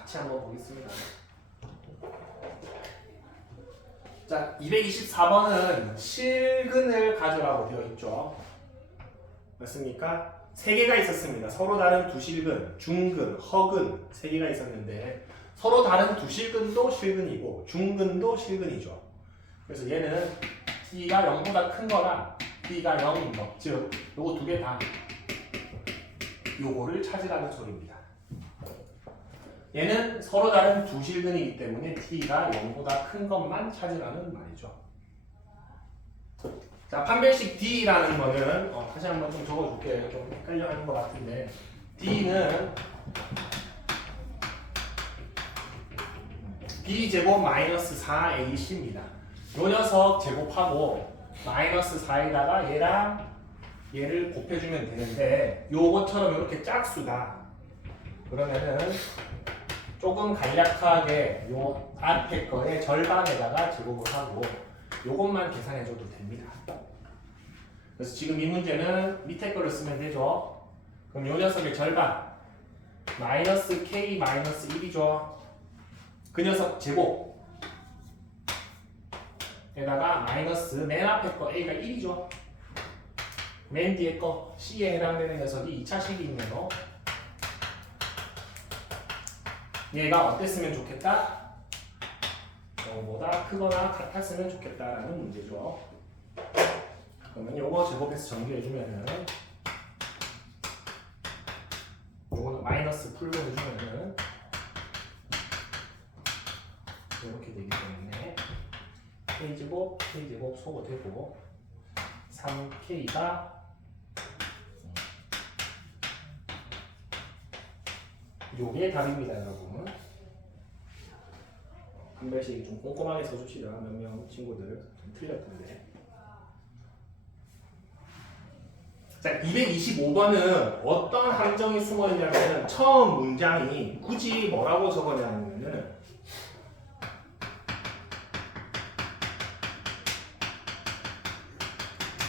같이 한번 보겠습니다. 자, 224번은 실근을 가져라고 되어 있죠. 맞습니까? 세 개가 있었습니다. 서로 다른 두 실근, 중근, 허근 세 개가 있었는데 서로 다른 두 실근도 실근이고 중근도 실근이죠. 그래서 얘는 t가 0보다 큰 거랑 t가 0인 거, 즉 요거 두 개 다 요거를 찾으라는 소리입니다. 얘는 서로 다른 두 실근이기 때문에 t가 0보다 큰 것만 찾으라는 말이죠. 자, 판별식 D라는 거는 다시 한번 좀 적어줄게요. 좀 헷갈려 하는 것 같은데 D는 B제곱 마이너스 4AC입니다. 요 녀석 제곱하고 마이너스 4에다가 얘랑 얘를 곱해주면 되는데 요것처럼 이렇게 짝수다. 그러면은 조금 간략하게 요 앞에 거의 절반에다가 제곱을 하고 요것만 계산해줘도 됩니다. 그래서 지금 이 문제는 밑에 거를 쓰면 되죠. 그럼 요 녀석의 절반 마이너스 k 마이너스 1이죠. 그 녀석 제곱 에다가 마이너스 맨 앞에 거 a가 1이죠. 맨 뒤에 거 c에 해당되는 녀석이 2차식이 있네요. 얘가 어땠으면 좋겠다? 0보다 크거나 같았으면 좋겠다라는 문제죠. 그러면 요거 제곱해서 정리해주면은 요거는 마이너스 풀로 해주면은 이렇게 되기 때문에 k제곱, k제곱 소거되고 3k가 요게 답입니다, 여러분. 판별식이 좀 꼼꼼하게 써줍시다. 몇 명 친구들 좀 틀렸던데. 자, 225번은 어떤 함정이 숨어있냐면 처음 문장이 굳이 뭐라고 적어냐면은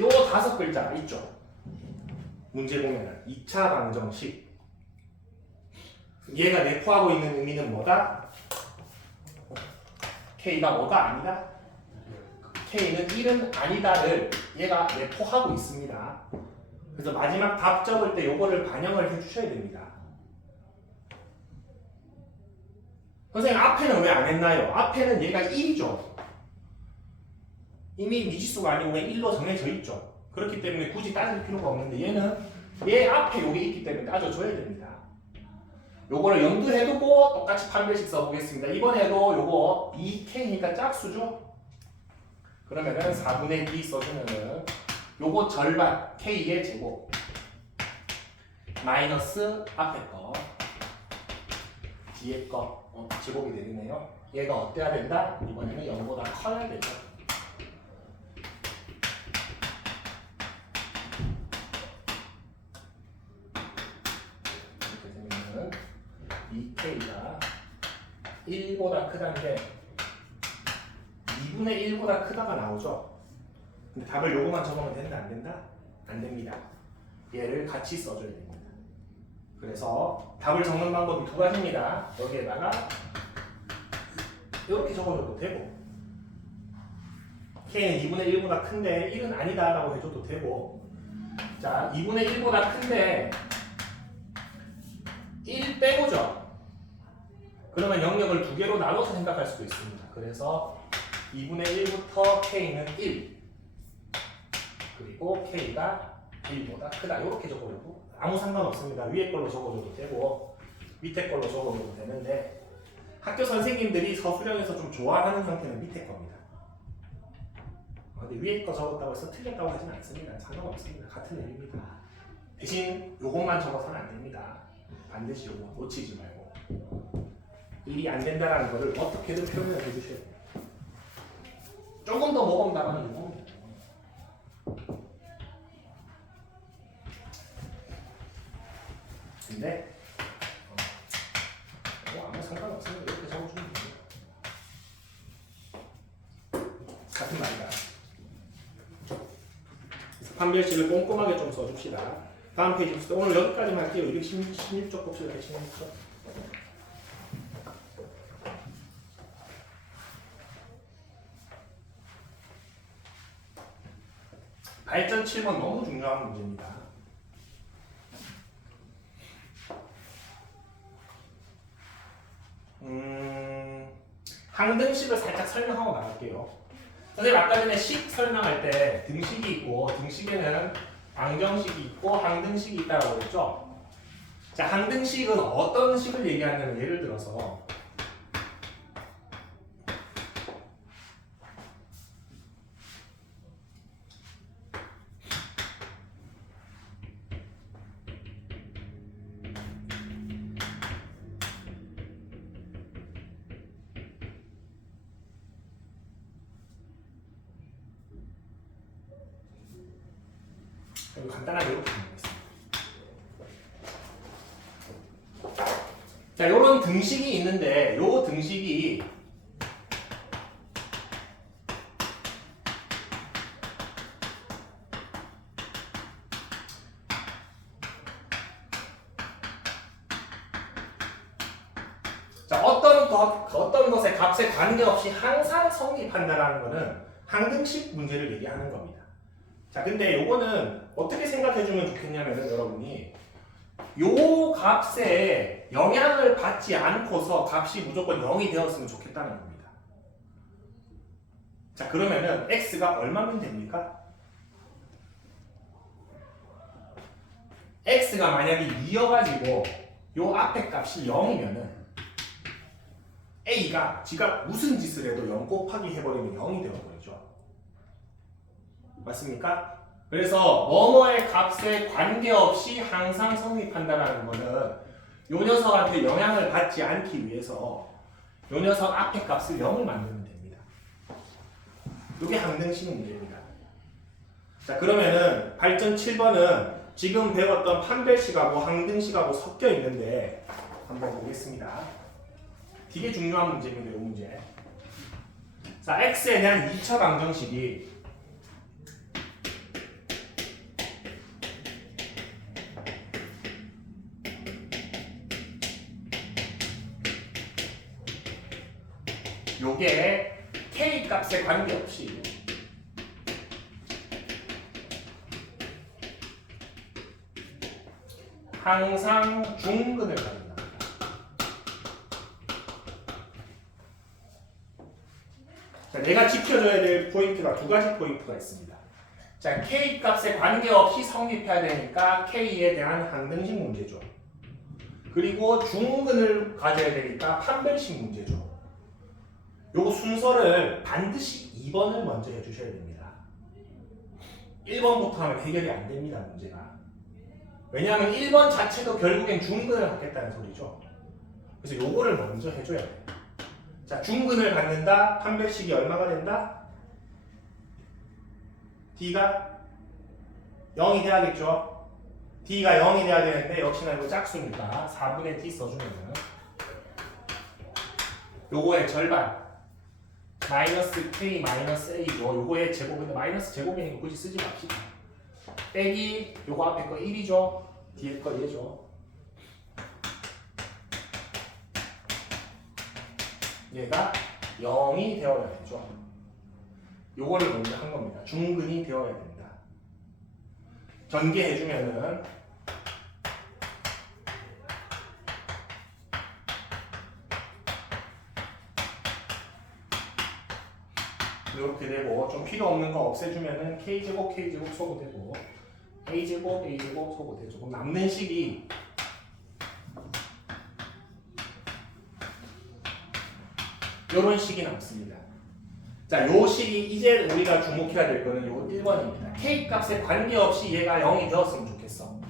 요 5글자 있죠. 문제 보면은 2차 방정식. 얘가 내포하고 있는 의미는 뭐다? K가 뭐가 아니다? K는 1은 아니다를 얘가 내포하고 있습니다. 그래서 마지막 답 적을 때 요거를 반영을 해주셔야 됩니다. 선생님 앞에는 왜 안 했나요? 앞에는 얘가 1이죠. 이미 미지수가 아니고 그냥 1로 정해져 있죠. 그렇기 때문에 굳이 따질 필요가 없는데 얘는 얘 앞에 요게 있기 때문에 따져줘야 됩니다. 요거를 염두에 두고 똑같이 판별식 써보겠습니다. 이번에도 요거 2K니까 짝수죠? 그러면은 4분의 2 써주면은 요거 절반 K의 제곱 마이너스 앞에 거 뒤에 거 제곱이 되겠네요. 얘가 어때야 된다? 이번에는 0보다 커야 되죠. 이렇게 되면은 2K가 1보다 크다는 게 2분의 1보다 크다가 나오죠. 근데 답을 요거만 적으면 된다 안 된다? 안 됩니다. 얘를 같이 써줘야 됩니다. 그래서 답을 적는 방법이 두 가지입니다. 여기에다가 이렇게 적어줘도 되고 K는 2분의 1보다 큰데 1은 아니다 라고 해줘도 되고 자 2분의 1보다 큰데 1 빼고죠. 그러면 영역을 두 개로 나눠서 생각할 수도 있습니다. 그래서 2분의 1부터 K는 1 그리고 K가 1보다 크다 이렇게 적어줘도 아무 상관없습니다. 위에 걸로 적어줘도 되고 밑에 걸로 적어줘도 되는데 학교 선생님들이 서술형에서 좀 좋아하는 형태는 밑에 겁니다. 근데 위에 거 적었다고 해서 틀렸다고 하진 않습니다. 상관없습니다. 같은 의미입니다. 대신 요것만 적어서는 안 됩니다. 반드시 요거 놓치지 말고 일이 안 된다라는 거를 어떻게든 표현을 해주셔야 돼요. 조금 더 모범 답안은 요겁니다. 근데 아무 상관없습니다. 이렇게 적어주면 됩니다. 같은 말이다. 그래서 판별식을 꼼꼼하게 좀 써줍시다. 다음 페이지 봅시다. 오늘 여기까지만 할게요. 216쪽 봅시다. 216쪽. 발전 7번 너무 중요한 문제입니다. 항등식을 살짝 설명하고 나갈게요. 선생님 아까 전에 식 설명할 때 등식이 있고 등식에는 방정식이 있고 항등식이 있다고 그랬죠? 자, 항등식은 어떤 식을 얘기하냐면 예를 들어서 간단하게 이렇게 정리하겠습니다. 자, 요런 등식이 있는데 요 등식이 자, 어떤 것에 값에 관계없이 항상 성립한다라는 것은 항등식 문제를 얘기하는 겁니다. 자, 근데 요거는 어떻게 생각해주면 좋겠냐면은 여러분이 요 값에 영향을 받지 않고서 값이 무조건 0이 되었으면 좋겠다는 겁니다. 자, 그러면은 x가 얼마면 됩니까? x가 만약에 2여가지고 요 앞에 값이 0이면은 a가 지가 무슨 짓을 해도 0 곱하기 해버리면 0이 되어버리죠. 맞습니까? 그래서 뭐뭐의 값에 관계없이 항상 성립한다는 것은 요 녀석한테 영향을 받지 않기 위해서 요 녀석 앞에 값을 0을 만들면 됩니다. 이게 항등식 문제입니다. 자, 그러면은 발전 7번은 지금 배웠던 판별식하고 항등식하고 섞여 있는데 한번 보겠습니다. 되게 중요한 문제입니다. 이 문제. 자, x에 대한 2차 방정식이 요게 k 값에 관계없이 항상 중근을 갖는다. 자, 내가 지켜줘야 될 포인트가 두 가지 포인트가 있습니다. 자, k 값에 관계없이 성립해야 되니까 k에 대한 항등식 문제죠. 그리고 중근을 가져야 되니까 판별식 문제죠. 요 순서를 반드시 2번을 먼저 해주셔야 됩니다. 1번부터 하면 해결이 안 됩니다, 문제가. 왜냐하면 1번 자체도 결국엔 중근을 갖겠다는 소리죠. 그래서 요거를 먼저 해줘야 돼요. 자, 중근을 갖는다. 판별식이 얼마가 된다? D가 0이 돼야겠죠. D가 0이 돼야 되는데 역시나 이거 짝수니까 4분의 D 써주면은 요거의 절반 마이너스 K 마이너스 A죠. 요거의 제곱인데 마이너스 제곱이니까 굳이 쓰지 맙시다. 빼기 요거 앞에 거 1이죠. 뒤에 거 얘죠. 얘가 0이 되어야 되죠. 요거를 먼저 한 겁니다. 중근이 되어야 된다. 전개해주면은 이렇게 되고 좀 필요 없는 거 없애주면은 k제곱 k제곱 소거되고 a제곱 a제곱 소거되죠. 그럼 남는 식이 요런 식이 남습니다. 자, 요 식이 이제 우리가 주목해야 될 거는 요 1번입니다. k 값에 관계없이 얘가 0이 되었으면 좋겠어.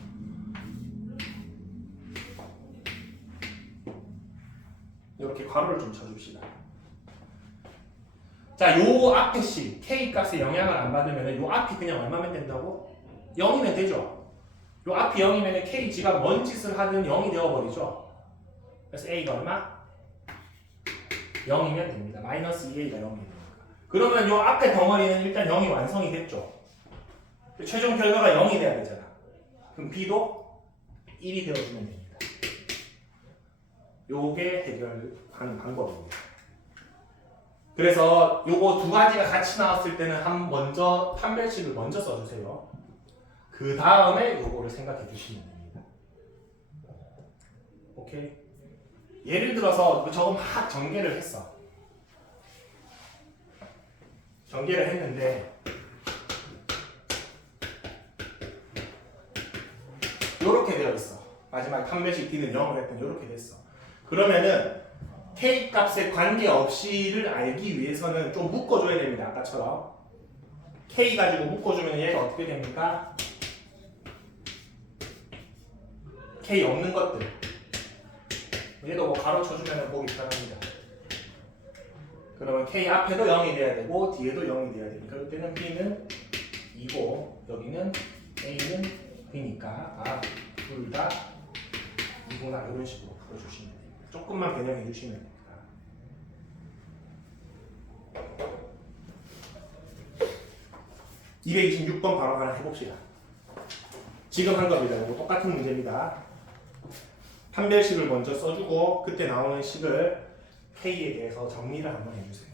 이렇게 괄호를 좀 쳐줍시다. 자, 요 앞에 식 k 값에 영향을 안 받으면 요 앞이 그냥 얼마면 된다고? 0이면 되죠. 요 앞이 0이면 k 지가 뭔 짓을 하든 0이 되어버리죠. 그래서 a가 얼마? 0이면 됩니다. 마이너스 2a가 0이 됩니다. 그러면 요 앞에 덩어리는 일단 0이 완성이 됐죠. 최종 결과가 0이 돼야 되잖아. 그럼 b도 1이 되어주면 됩니다. 요게 해결하는 방법입니다. 그래서 요거 두 가지가 같이 나왔을 때는 먼저 판별식을 먼저 써주세요. 그 다음에 요거를 생각해 주시면 됩니다. 오케이? 예를 들어서 저거 막 전개를 했어. 전개를 했는데 요렇게 되어 있어. 마지막에 판별식 D는 0을 했더니 요렇게 됐어. 그러면은 K 값에 관계없이를 알기 위해서는 좀 묶어줘야 됩니다. 아까처럼 K 가지고 묶어주면 얘가 어떻게 됩니까? K 없는 것들 얘도 뭐 가로쳐주면 보기 편합니다. 그러면 K 앞에도 0이 돼야 되고 뒤에도 0이 돼야 되니까 이때는 B는 2고 여기는 A는 B니까 둘 다 2구나 이런 식으로 풀어주시면 됩니다. 조금만 변형해 주시면 됩니다. (226번) 바로 하나 해봅시다. 지금 한 겁니다. 이거 똑같은 문제입니다. 판별식을 먼저 써주고 그때 나오는 식을 K에 대해서 정리를 한번 해주세요.